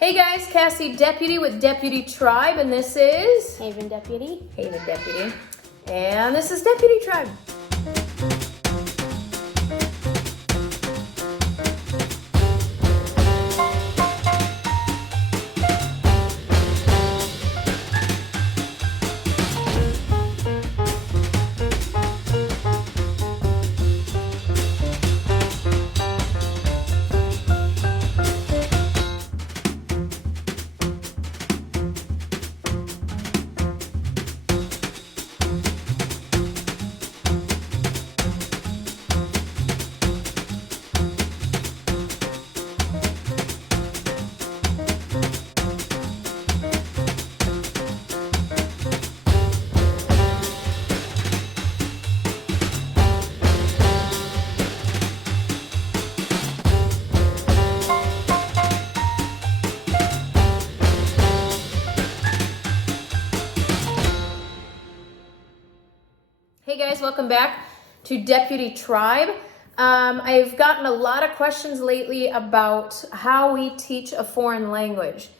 Hey guys, Cassie Deputy with Deputy Tribe, and this is Haven Deputy. Haven Deputy, and this is Deputy Tribe. Hey guys, welcome back to Deputy Tribe. I've gotten a lot of questions lately about how we teach a foreign language.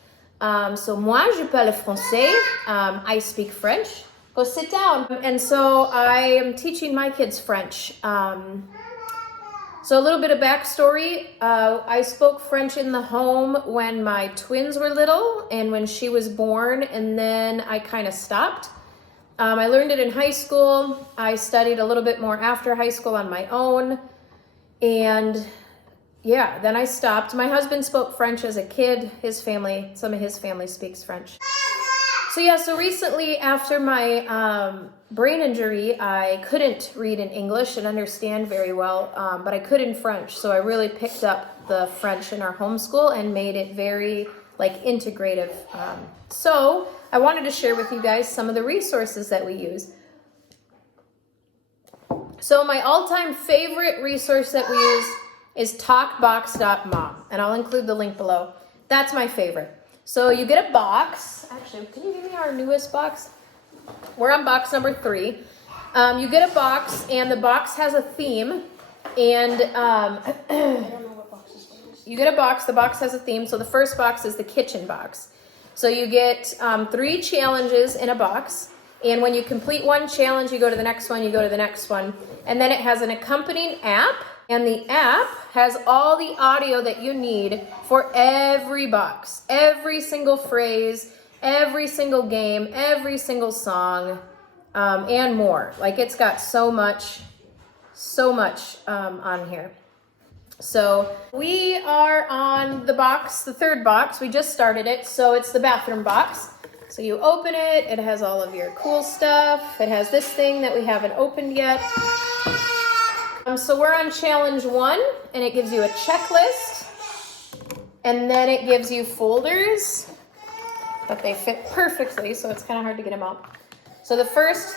So moi, je parle français. I speak French. Go sit down. And so I am teaching my kids French. So a little bit of backstory. I spoke French in the home when my twins were little and when she was born, and then I kind of stopped. I learned it in high school. I studied a little bit more after high school on my own. And yeah, then I stopped. My husband spoke French as a kid. Some of his family speaks French. So recently after my brain injury, I couldn't read in English and understand very well, but I could in French. So I really picked up the French in our homeschool and made it very integrative. So I wanted to share with you guys some of the resources that we use. So my all-time favorite resource that we use is TalkBox.Mom, and I'll include the link below. That's my favorite. So you get a box. Actually, can you give me our newest box? We're on box number 3. You get a box, and the box has a theme, and I don't know what box this one is. you get a box. The box has a theme. So the first box is the kitchen box. So you get 3 challenges in a box, and when you complete one challenge, you go to the next one, you go to the next one, and then it has an accompanying app, and the app has all the audio that you need for every box, every single phrase, every single game, every single song, and more. It's got so much on here. So we are on the box, the 3rd box. We just started it. So it's the bathroom box. So you open it. It has all of your cool stuff. It has this thing that we haven't opened yet. So we're on challenge 1, and it gives you a checklist. And then it gives you folders, but they fit perfectly, so it's kind of hard to get them out. So the first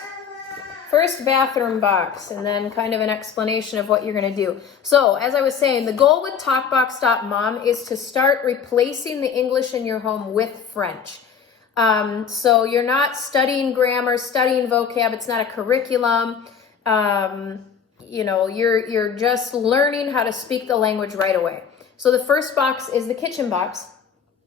bathroom box, and then kind of an explanation of what you're going to do. So as I was saying, the goal with TalkBox.Mom is to start replacing the English in your home with French. So you're not studying grammar, studying vocab. It's not a curriculum. You're just learning how to speak the language right away. So the first box is the kitchen box,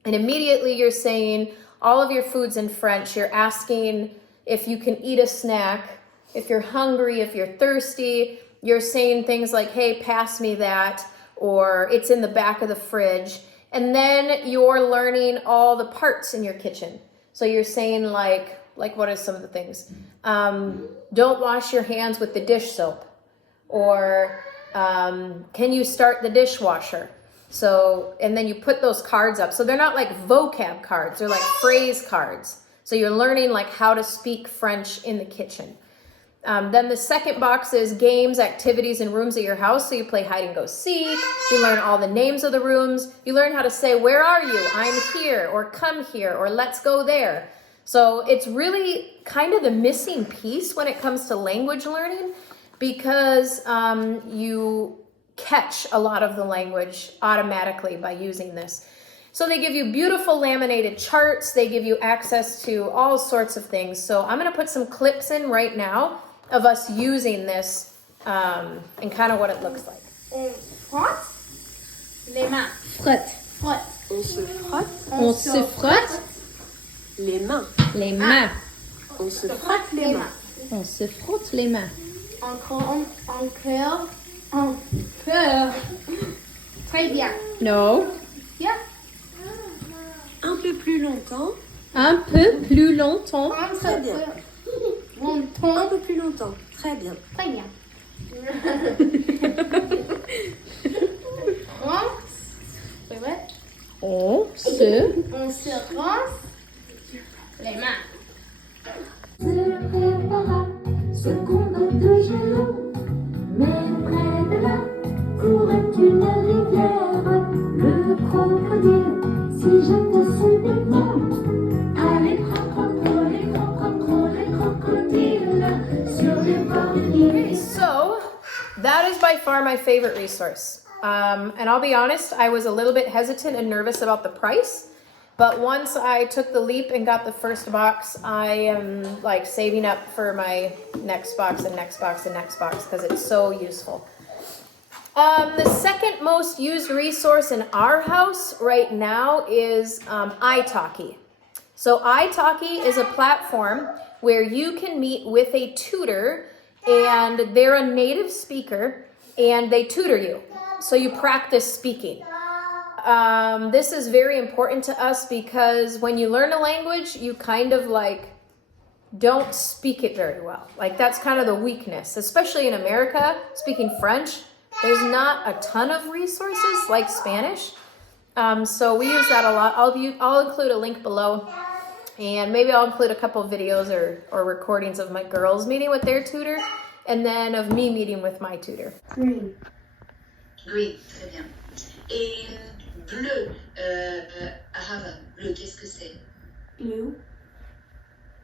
and immediately you're saying all of your foods in French. You're asking if you can eat a snack. If you're hungry, if you're thirsty, you're saying things like, hey, pass me that, or it's in the back of the fridge. And then you're learning all the parts in your kitchen. So you're saying like what are some of the things? Don't wash your hands with the dish soap. Or can you start the dishwasher? So, and then you put those cards up. So they're not like vocab cards, they're like phrase cards. So you're learning how to speak French in the kitchen. Then the second box is games, activities, and rooms at your house. So you play hide and go seek. You learn all the names of the rooms. You learn how to say, where are you? I'm here, or come here, or let's go there. So it's really kind of the missing piece when it comes to language learning, because you catch a lot of the language automatically by using this. So they give you beautiful laminated charts. They give you access to all sorts of things. So I'm going to put some clips in right now of us using this and kind of what it looks like. Front. Les mains. Front. Front. On se frotte On se frotte les mains. les mains. On se frotte les mains. On se frotte les mains. Encore. Très bien. No. Bien. Un peu plus longtemps. Un peu plus longtemps. Très bien. Bon Un ton. peu plus longtemps. Très bien. Très bien. C'est vrai? On se On se rince les mains. Se prépara, seconde de gelou, mais près de là courait une rivière. Le crocodile, si je te sais des mots, allez, les crocodiles sur les bords. So, that is by far my favorite resource. And I'll be honest, I was a little bit hesitant and nervous about the price. But once I took the leap and got the first box, I am like saving up for my next box and next box and next box because it's so useful. The second most used resource in our house right now is italki. So italki is a platform where you can meet with a tutor and they're a native speaker and they tutor you. So you practice speaking. This is very important to us because when you learn a language, you kind of like don't speak it very well. Like that's kind of the weakness, especially in America, speaking French. There's not a ton of resources like Spanish. So we use that a lot. I'll include a link below and maybe I'll include a couple of videos or recordings of my girls meeting with their tutor and then of me meeting with my tutor. Green. Green, très bien. Et bleu, Ahava, bleu, qu'est-ce que c'est? Blue.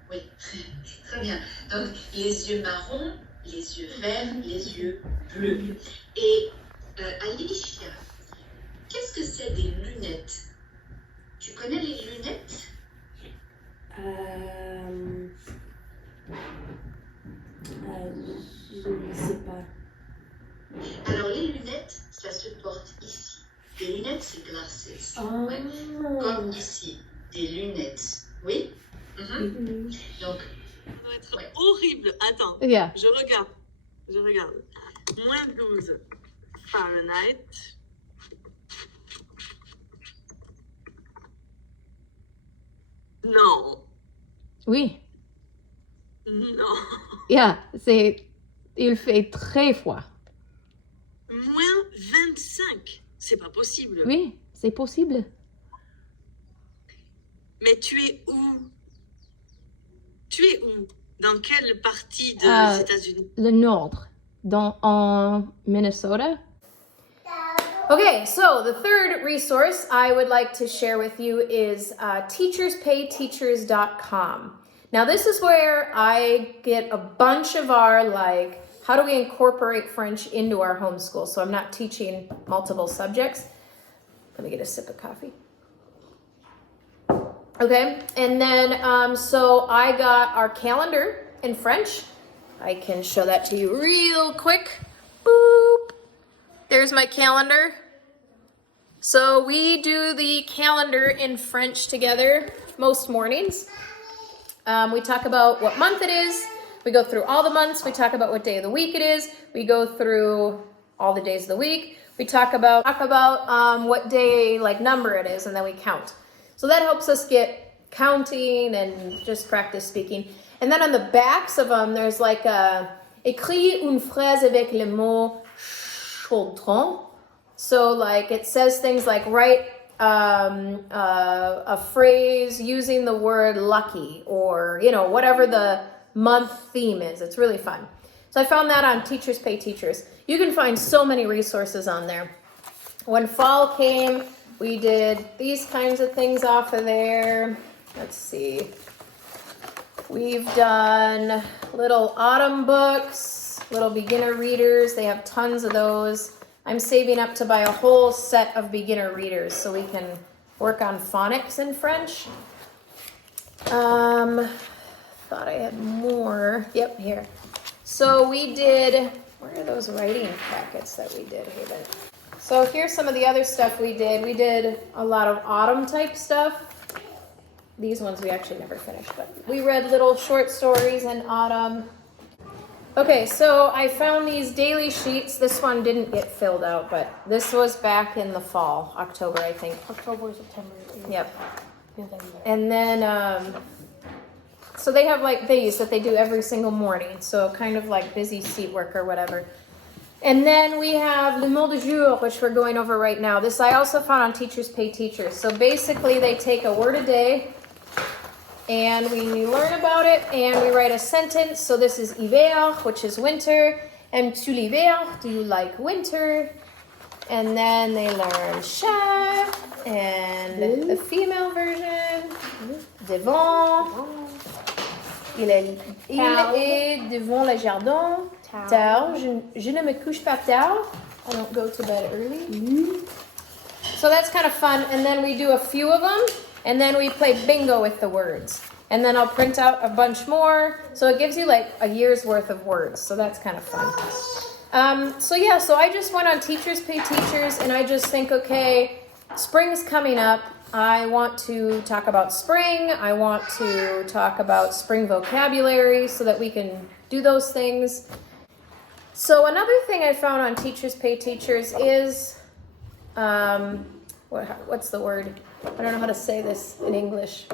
Oui, très bien. Donc, les yeux marrons, les yeux verts, les yeux bleus. Et Alicia, qu'est-ce que c'est des lunettes? Tu connais les lunettes? Je ne sais pas. Alors, les lunettes, ça se porte ici. Les lunettes, c'est glasses. Oh. Ouais. Comme ici, des lunettes. Oui? Mhm. Donc, Ça doit être ouais. horrible. Attends, Yeah. je regarde. Moins 12 Fahrenheit. Non. Oui. Non. Yeah, il fait très froid. Moins 25. C'est pas possible. Oui, c'est possible. Mais tu es où? Tu es où? Dans quelle partie des États-Unis? Le nord, en Minnesota. Okay, so the third resource I would like to share with you is teacherspayteachers.com. Now this is where I get a bunch of our how do we incorporate French into our homeschool so I'm not teaching multiple subjects. Let me get a sip of coffee. Okay, and then so I got our calendar in French. I can show that to you real quick. Boop. There's my calendar. So we do the calendar in French together most mornings. We talk about what month it is. We go through all the months. We talk about what day of the week it is. We go through all the days of the week. We talk about what day, number it is, and then we count. So that helps us get counting and just practice speaking. And then on the backs of them, there's écrit une phrase avec le mot chaudron. So it says things like write a phrase using the word lucky or, whatever the month theme is. It's really fun. So I found that on Teachers Pay Teachers. You can find so many resources on there. When fall came, we did these kinds of things off of there. Let's see. We've done little autumn books, little beginner readers. They have tons of those. I'm saving up to buy a whole set of beginner readers so we can work on phonics in French. Thought I had more. Yep, here. So we did, where are those writing packets that we did, Haven? So here's some of the other stuff we did. We did a lot of autumn type stuff. These ones we actually never finished, but we read little short stories in autumn. Okay, so I found these daily sheets. This one didn't get filled out, but this was back in the fall, October, I think. October, September. Yep. And then, so they have like these that they do every single morning. So kind of like busy seat work or whatever. And then we have Le Mot du Jour, which we're going over right now. This I also found on Teachers Pay Teachers. So basically they take a word a day and we learn about it and we write a sentence. So this is hiver, which is winter. Aimes-tu l'hiver? Do you like winter? And then they learn chat and the female version. Devant. Il est devant le jardin. Tard. Je ne me couche pas tard. I don't go to bed early. So that's kind of fun. And then we do a few of them. And then we play bingo with the words. And then I'll print out a bunch more. So it gives you like a year's worth of words. So that's kind of fun. So I just went on Teachers Pay Teachers. And I just think, okay, spring's coming up. I want to talk about spring. I want to talk about spring vocabulary so that we can do those things. So another thing I found on Teachers Pay Teachers is, what's the word? I don't know how to say this in English.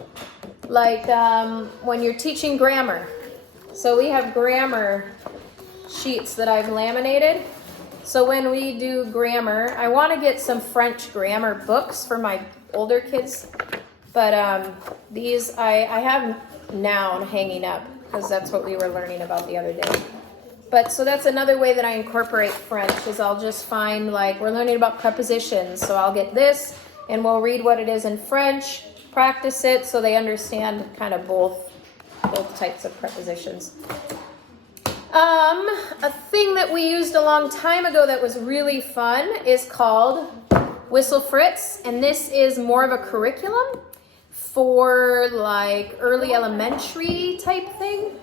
Like when you're teaching grammar. So we have grammar sheets that I've laminated. So when we do grammar, I want to get some French grammar books for my older kids. But these I have noun hanging up because that's what we were learning about the other day. But so that's another way that I incorporate French is I'll just find like we're learning about prepositions. So I'll get this and we'll read what it is in French, practice it so they understand kind of both types of prepositions. A thing that we used a long time ago that was really fun is called Whistle Fritz. And this is more of a curriculum for like early elementary type thing.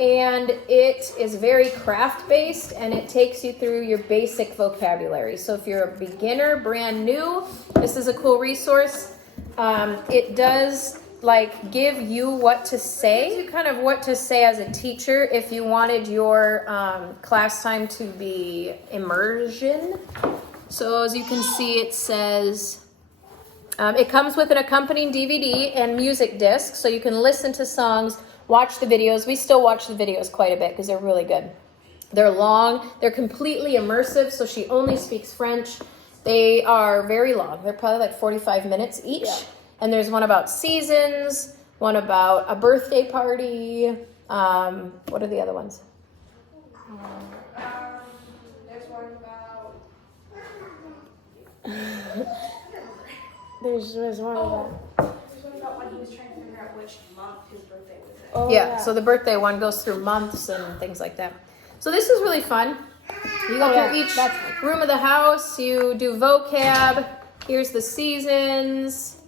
And it is very craft-based, and it takes you through your basic vocabulary. So if you're a beginner, brand new, this is a cool resource. It does like give you what to say, kind of what to say as a teacher if you wanted your class time to be immersion. So as you can see, it says, it comes with an accompanying DVD and music disc, so you can listen to songs, watch the videos. We still watch the videos quite a bit because they're really good. They're long. They're completely immersive, so she only speaks French. They are very long. They're probably like 45 minutes each. Yeah. And there's one about seasons, one about a birthday party. What are the other ones? There's one about... there's one about... There's one about when he was trying to figure out which month his birthday was in. Oh, yeah, so the birthday one goes through months and things like that. So this is really fun. You go through each room of the house, you do vocab, here's the seasons,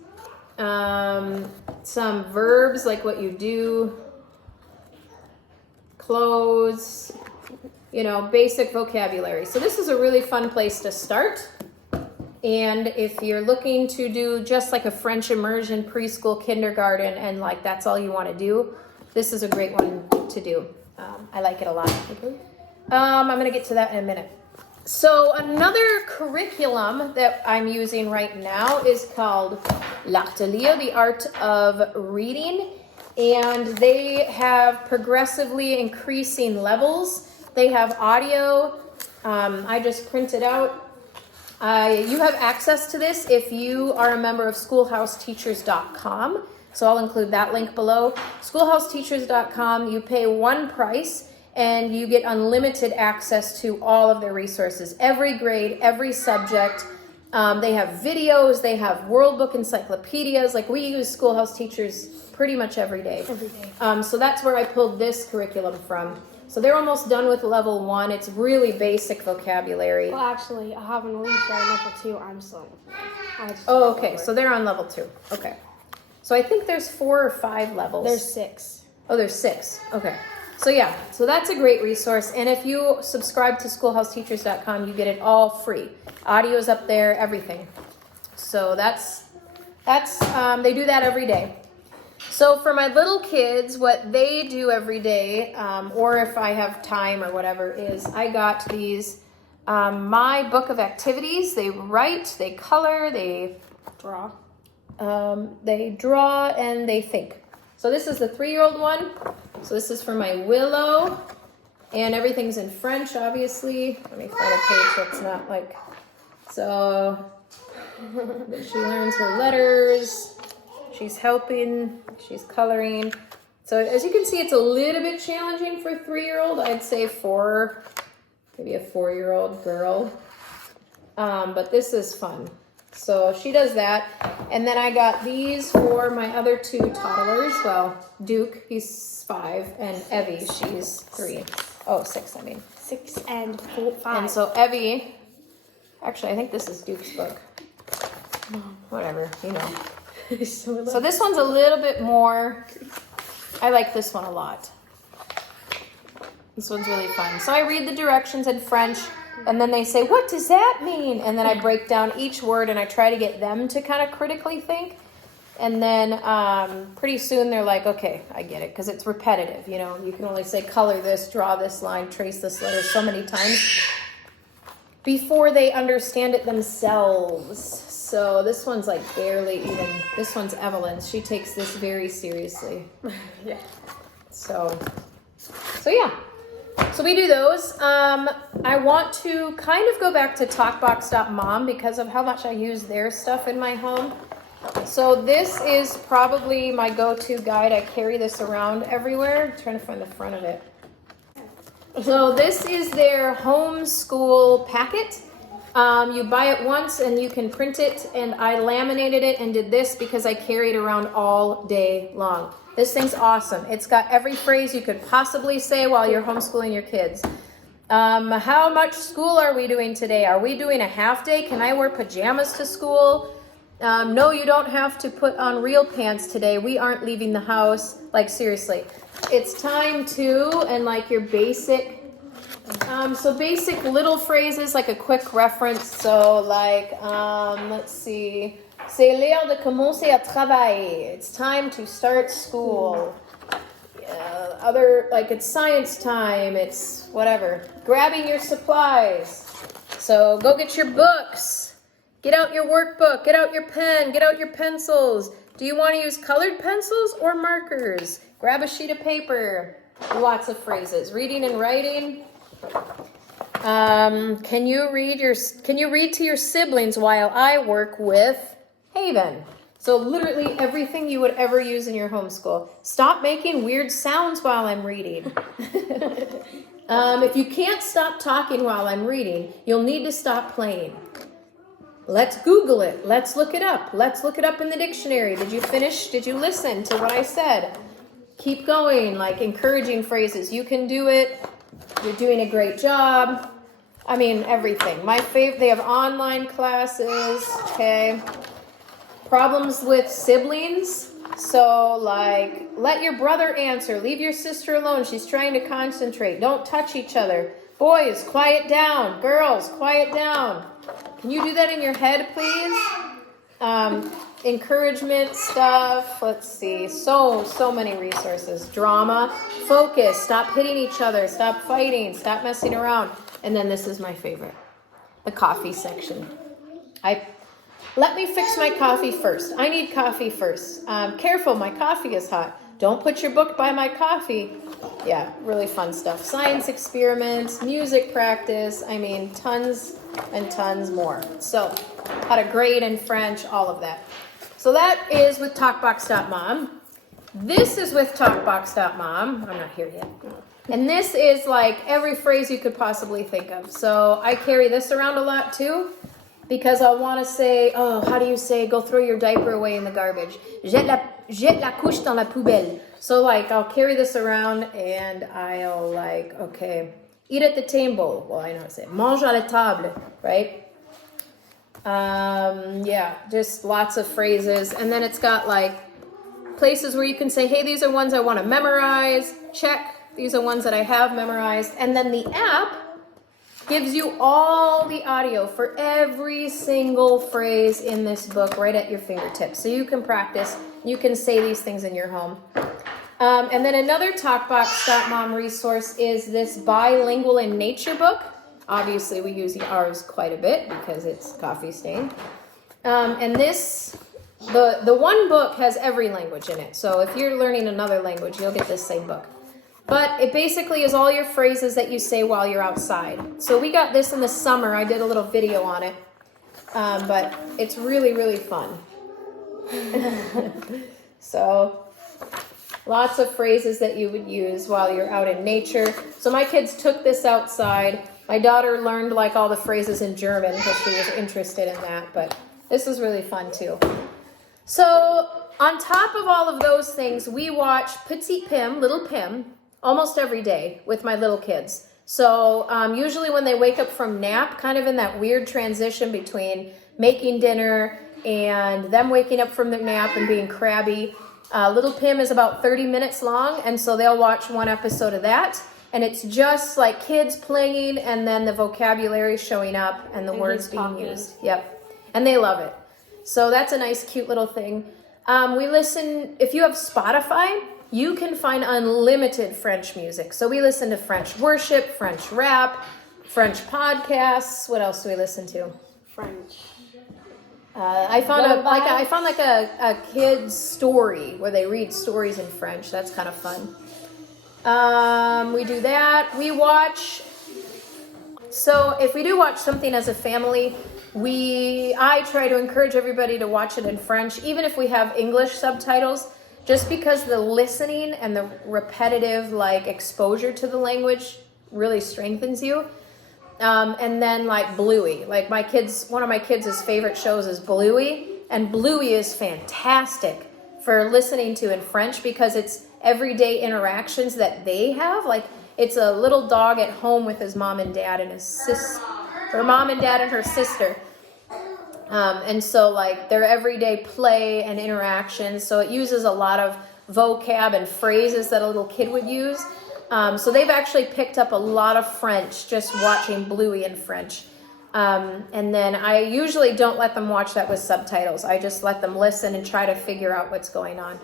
some verbs like what you do, clothes, basic vocabulary. So this is a really fun place to start. And if you're looking to do just like a French immersion, preschool, kindergarten, and like that's all you want to do, this is a great one to do. I like it a lot. I'm going to get to that in a minute. So another curriculum that I'm using right now is called L'Art de Lire, the art of reading. And they have progressively increasing levels. They have audio. I just printed out. You have access to this if you are a member of schoolhouseteachers.com. So I'll include that link below. Schoolhouseteachers.com, you pay one price and you get unlimited access to all of their resources. Every grade, every subject. They have videos, they have World Book encyclopedias. Like we use Schoolhouse Teachers pretty much every day. So that's where I pulled this curriculum from. So they're almost done with level 1. It's really basic vocabulary. Well, actually, I haven't reached our level 2. I'm still on level 1. Oh, okay. So they're on level 2. Okay. So I think there's 4 or 5 levels. There's 6. Oh, there's 6. Okay. So yeah, so that's a great resource. And if you subscribe to schoolhouseteachers.com, you get it all free. Audio's up there, everything. So that's they do that every day. So for my little kids, what they do every day, or if I have time or whatever, is I got these, my book of activities. They write, they color, they Draw. they draw, and they think. So this is the 3-year-old one. So this is for my Willow, and everything's in French, obviously. Let me find a page that's not like, so she learns her letters. She's helping, she's coloring. So as you can see, it's a little bit challenging for a 3-year-old. I'd say 4, maybe a 4-year-old girl. But this is fun. So she does that. And then I got these for my other 2 toddlers. Well, Duke, he's 5, and Evie, she's 3. Oh, 6, I mean. 6 and 4, 5. And so Evie, actually, I think this is Duke's book. Whatever, you know. So this one's a little bit more, I like this one a lot. This one's really fun. So I read the directions in French, and then they say, what does that mean? And then I break down each word, and I try to get them to kind of critically think. And then pretty soon they're like, okay, I get it, because it's repetitive. You know, you can only say color this, draw this line, trace this letter so many times before they understand it themselves. So this one's like barely even, this one's Evelyn's. She takes this very seriously. Yeah. So yeah. So we do those. I want to kind of go back to TalkBox.Mom because of how much I use their stuff in my home. So this is probably my go-to guide. I carry this around everywhere. I'm trying to find the front of it. So this is their homeschool packet. You buy it once and you can print it, and I laminated it and did this because I carry it around all day long. This thing's awesome. It's got every phrase you could possibly say while you're homeschooling your kids. How much school are we doing today? Are we doing a half day? Can I wear pajamas to school? No, you don't have to put on real pants today. We aren't leaving the house. Like, seriously. It's time to, and like your basic, so basic little phrases, like a quick reference. So like, let's see. C'est l'heure de commencer à travailler. It's time to start school. Other, like it's science time. It's whatever. Grabbing your supplies. So go get your books. Get out your workbook. Get out your pen. Get out your pencils. Do you want to use colored pencils or markers? Grab a sheet of paper. Lots of phrases. Reading and writing. Can you read to your siblings while I work with Haven? So literally everything you would ever use in your homeschool. Stop making weird sounds while I'm reading. If you can't stop talking while I'm reading, you'll need to stop playing. Let's Google it. Let's look it up. Let's look it up in the dictionary. Did you finish? Did you listen to what I said? Keep going, like encouraging phrases. You can do it. You're doing a great job. I mean, everything. My favorite, they have online classes, okay? Problems with siblings. So, like, let your brother answer. Leave your sister alone. She's trying to concentrate. Don't touch each other. Boys, quiet down. Girls, quiet down. Can you do that in your head, please? Encouragement stuff. Let's see. So many resources. Drama. Focus. Stop hitting each other. Stop fighting. Stop messing around. And then this is my favorite. The coffee section. Let me fix my coffee first. I need coffee first. Careful, my coffee is hot. Don't put your book by my coffee. Yeah, really fun stuff. Science experiments, music practice. I mean, tons and tons more. So, how to grade in French, all of that. So that is with TalkBox.Mom. This is with TalkBox.Mom. I'm not here yet. And this is like every phrase you could possibly think of. So I carry this around a lot too, because I'll want to say, oh, how do you say, go throw your diaper away in the garbage? Jette la couche dans la poubelle. So like, I'll carry this around and I'll like, okay, eat at the table. Well, I know how to say it. Mange à la table, right? Yeah, just lots of phrases. And then it's got like places where you can say, hey, these are ones I want to memorize. Check. These are ones that I have memorized. And then the app gives you all the audio for every single phrase in this book right at your fingertips. So you can practice. You can say these things in your home. And then another TalkBox.Mom resource is this Bilingual in Nature book. Obviously, we use ours quite a bit because it's coffee stained. And this, the one book has every language in it. So if you're learning another language, you'll get this same book. But it basically is all your phrases that you say while you're outside. So we got this in the summer. I did a little video on it. But it's really, really fun. So lots of phrases that you would use while you're out in nature. So my kids took this outside. My daughter learned like all the phrases in German because she was interested in that. But this was really fun too. So on top of all of those things, we watch Petit Pim, Little Pim, almost every day with my little kids. So usually when they wake up from nap, kind of in that weird transition between making dinner and them waking up from their nap and being crabby, Little Pim is about 30 minutes long, and so they'll watch one episode of that, and it's just like kids playing and then the vocabulary showing up and the words being used. Yep, and they love it. So that's a nice, cute little thing. We listen, if you have Spotify, you can find unlimited French music. So we listen to French worship, French rap, French podcasts. What else do we listen to? French. I found a kid's story where they read stories in French. That's kind of fun. We do that. We watch. So if we do watch something as a family, I try to encourage everybody to watch it in French, even if we have English subtitles, just because the listening and the repetitive exposure to the language really strengthens you. And then Bluey, one of my kids' favorite shows is Bluey, and Bluey is fantastic for listening to in French because it's everyday interactions that they have. It's a little dog at home with his mom and dad and her mom and dad and her sister. And so their everyday play and interactions. So it uses a lot of vocab and phrases that a little kid would use. So they've actually picked up a lot of French just watching Bluey in French. And then I usually don't let them watch that with subtitles. I just let them listen and try to figure out what's going on.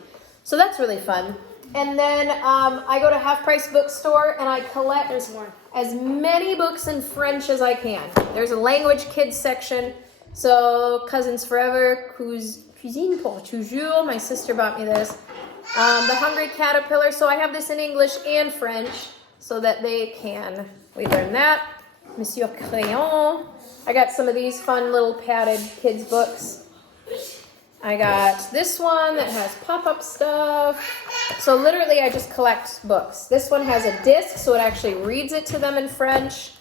So that's really fun. And then I go to Half Price Bookstore and I collect as many books in French as I can. There's a language kids section. So Cousins Forever, Cuisine pour toujours. My sister bought me this. The Hungry Caterpillar. So I have this in English and French so that we learn that. Monsieur Crayon. I got some of these fun little padded kids books. I got this one that has pop-up stuff. So literally I just collect books. This one has a disc, so it actually reads it to them in French.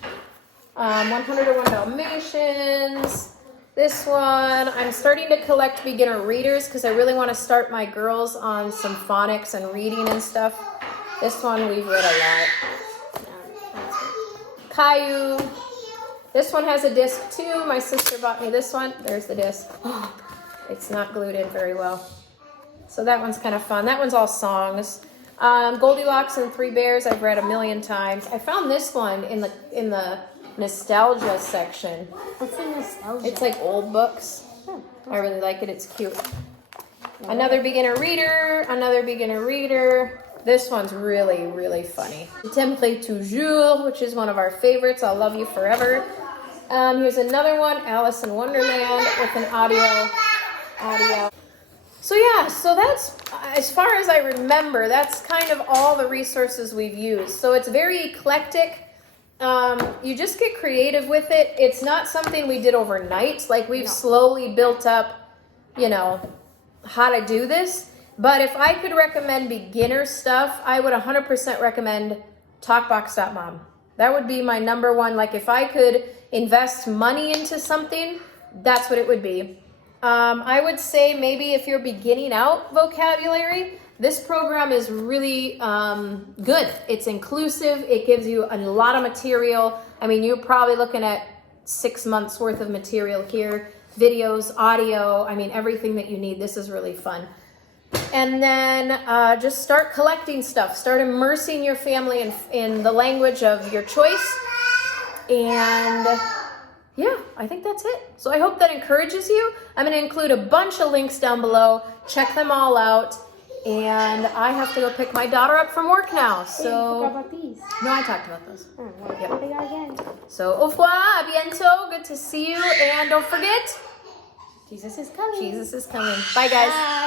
101 Dalmatians. This one, I'm starting to collect beginner readers because I really want to start my girls on some phonics and reading and stuff. This one we've read a lot. Caillou. This one has a disc too. My sister bought me this one. There's the disc. It's not glued in very well. So that one's kind of fun. That one's all songs. Goldilocks and Three Bears I've read a million times. I found this one in the nostalgia section. What's in nostalgia? It's old books. I really like it. It's cute. Another beginner reader. This one's really, really funny. Temple Toujours, which is one of our favorites. I'll Love You Forever. Here's another one, Alice in Wonderland, with an audio. So yeah, so that's, as far as I remember, that's kind of all the resources we've used. So it's very eclectic. You just get creative with it. It's not something we did overnight. We've slowly built up, how to do this. But if I could recommend beginner stuff, I would 100% recommend TalkBox.Mom. That would be my number one. If I could invest money into something, that's what it would be. I would say maybe if you're beginning out vocabulary, this program is really good. It's inclusive. It gives you a lot of material. I mean, you're probably looking at 6 months worth of material here. Videos, audio, everything that you need. This is really fun. And then just start collecting stuff. Start immersing your family in the language of your choice. And yeah, I think that's it. So I hope that encourages you. I'm going to include a bunch of links down below. Check them all out. And I have to go pick my daughter up from work now. Hey, you forgot So about these. no, I talked about those. Oh, well, Yep. what they got again? So au revoir, à bientôt. Good to see you. And don't forget, Jesus is coming. Jesus is coming. Bye, guys. Bye.